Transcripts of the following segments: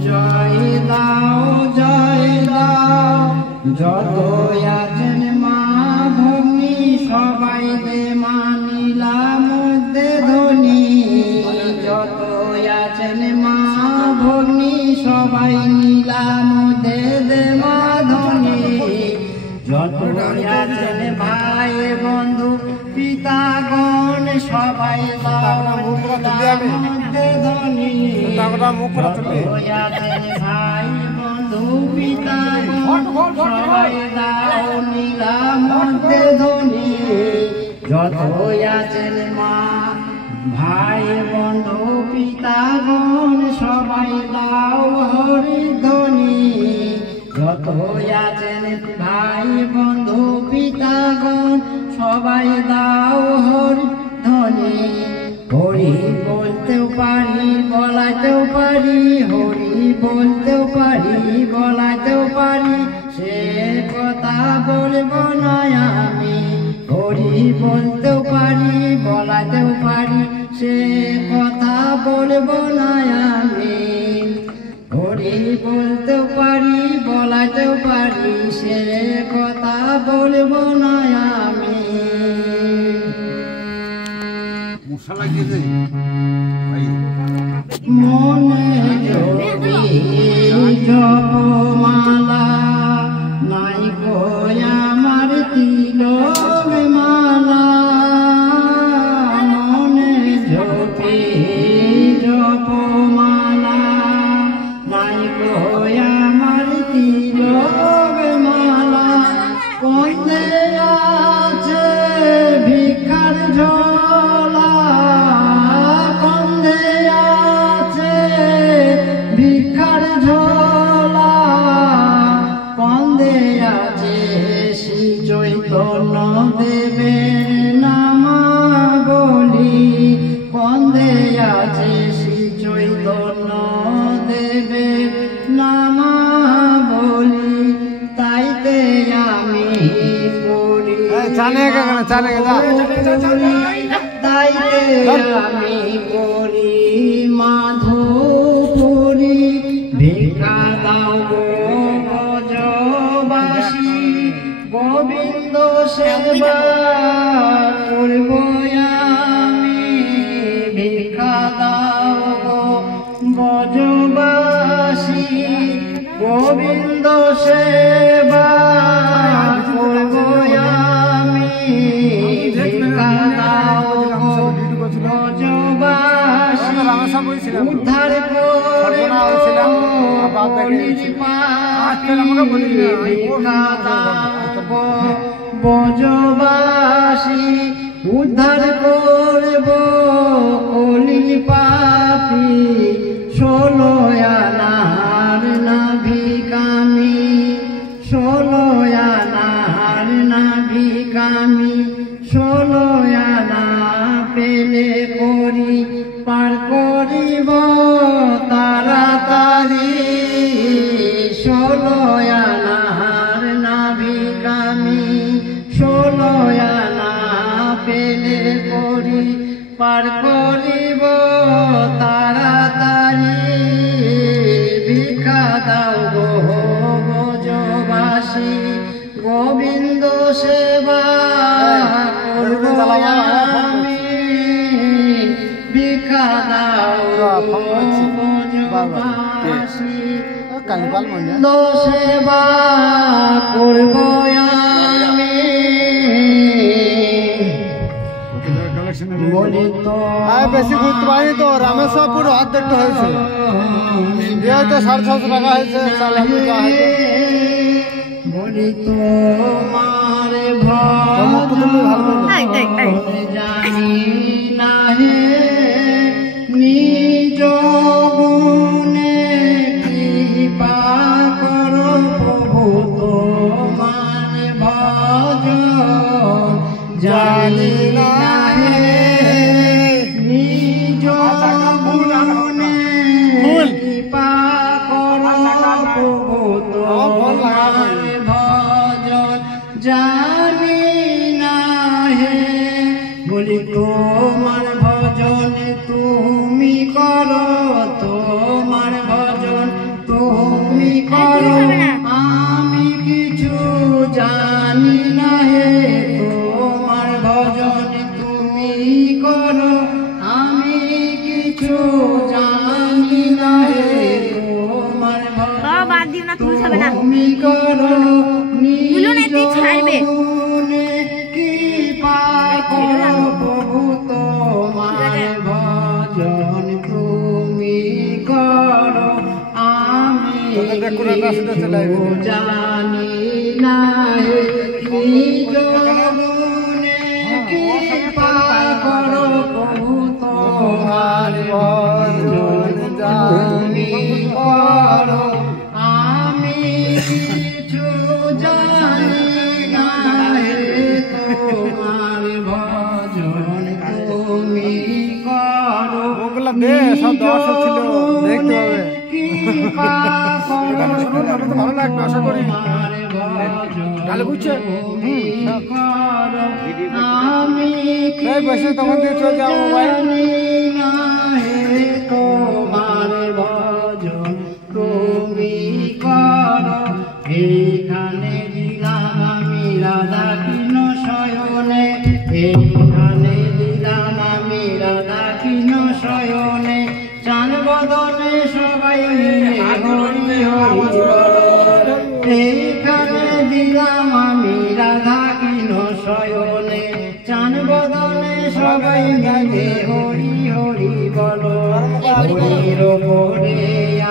জয় দাও যত আছেন মা ভগ্নী সবাই দে মানিলা মধ্যে ধনী যত আছেন মা ভগ্নী সবাই নীলা মধ্যে দে মা ধনী যত আছেন ভাই বন্ধু পিতাগণ সবাই দাও মধ্যে ধনী ভাই বন্ধু পিতাগণ সবাই দাও নীলা মধ্যে ধনী যত আছেন মা ভাই বন্ধু পিতাগণ সবাই দাও হরি ধ্বনি যত আছেন ভাই বন্ধু পিতাগণ সবাই দাও হরি ধ্বনি হরি বলতেও পারি বলাতেও পারি হরি বলতেও পারি বলাতেও পারি সে কথা বলবো না আমি হরি বলতেও পারি বলাতেও পারি সে কথা বলবো না আমি হরি বলতেও পারি বলাতেও পারি সে কথা বলবো না আমি মনে যদি জপমালা নাই গো আমার তিলক মালা মনে যদি জপমালা নাই গো আমার তিলক মালা কোনে আছে ভিক্ষার ঝোলা কোনে আছে ভিক্ষার ঝোলা কোনে আছে শ্রী চৈতন্য দেবের নামাবলী কোনে আছে শ্রী চৈতন্য দেবের নামাবলী তাইতে আমি করি তাইতে আমি করি মাধবপুরী ভিক্ষা দাও গো ব্রজবাসী গোবিন্দ সেবা করব আমি ভিক্ষা দাও গো ব্রজবাসী গোবিন্দ সেবা করব আমি ভিক্ষা দাও গো ব্রজবাসী উদ্ধার করব ভিক্ষা দাও গো ব্রজবাসী উদ্ধার করব কলি পাপী 16 আনার নাভিকামি 16 আনার নাভিকামি 16 আনা পেলে করি পার করিব তাড়াতাড়ি 16 আনার নাভিকামি 16 আনা পেলে করি পার করিব তাড়াতাড়ি ভিক্ষা দাও গো ব্রজবাসী গোবিন্দ সেবা করব আমি ভিক্ষা দাও গো ব্রজবাসী গোবিন্দ সেবা করব আমি বলি তো বেশি ঘুরতে পারিনি তো রামেশ্বরপুর হাত দেখতে হয়েছে তো 650 টাকা হয়েছে বলি তো মারে জানি না হে নিজ গুণে কৃপা করো প্রভু তোমার ভজন জানি না হে নিজ গুণে কৃপা করো প্রভু তোমার ভজন জানি না হে বলি তোমার ভজন তুমি কিছু জানি না হে তোমার বাবা বাদ দিও না, তুই যাবে না, তুমি করো তুলো না, তুই ছাড়বে কি পারো প্রভু তোমার ভজন তুমি করো আমি জানি না হে নিজ গুণে কি পারো প্রভু তোমার ভজন তুমি করো আমি কিছু জানি না হে তোমার ভজন তুমি করো ওগুলা দে, সব দর্শক ছিল, দেখতে হবে। গান শুনুন, আমি তো ভালো লাগবে আশা করি। গালে বুঝছে? এই বসে তখন দিয়ে চলে যাও মোবাইল। তোমার ভজন তুমি করো এইখানে দিলাম আমি রাধা কৃষ্ণ শয়নে, এইখানে দিলাম আমি রাধা কৃষ্ণ শয়নে, চান বদনে সবাই মিলে হরি হরি বলো। এইখানে দিলাম আমি রাধা কৃষ্ণ শয়নে, চান বদনে সবাই মিলে হরি হরি বলো। হরির ওপরে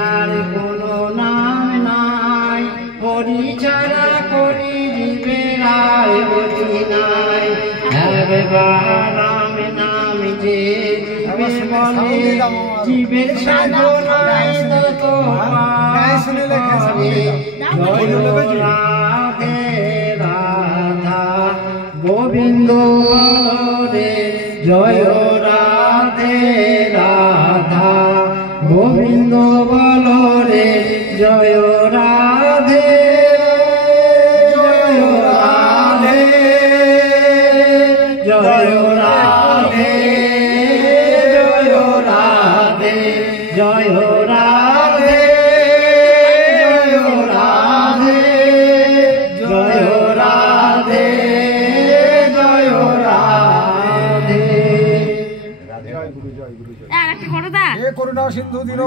আর কোনো নাম নাই, হরি ছাড়া করি জীবের আর গতি নাই। একবার রাম নাম যে জীবে বলে, জীবের সাধনায় তত পাপ করে। জয় রাধে রাধা গোবিন্দ রে, জয় রাধে রাধা গোবিন্দ বল রে, জয় রাধে জয় রাধে জয় রাধে জয় রাধে জয় রাধে জয় রাধে জয় রাধে জয় রাধে। একটা করো দা এ করুণা সিন্ধু দীন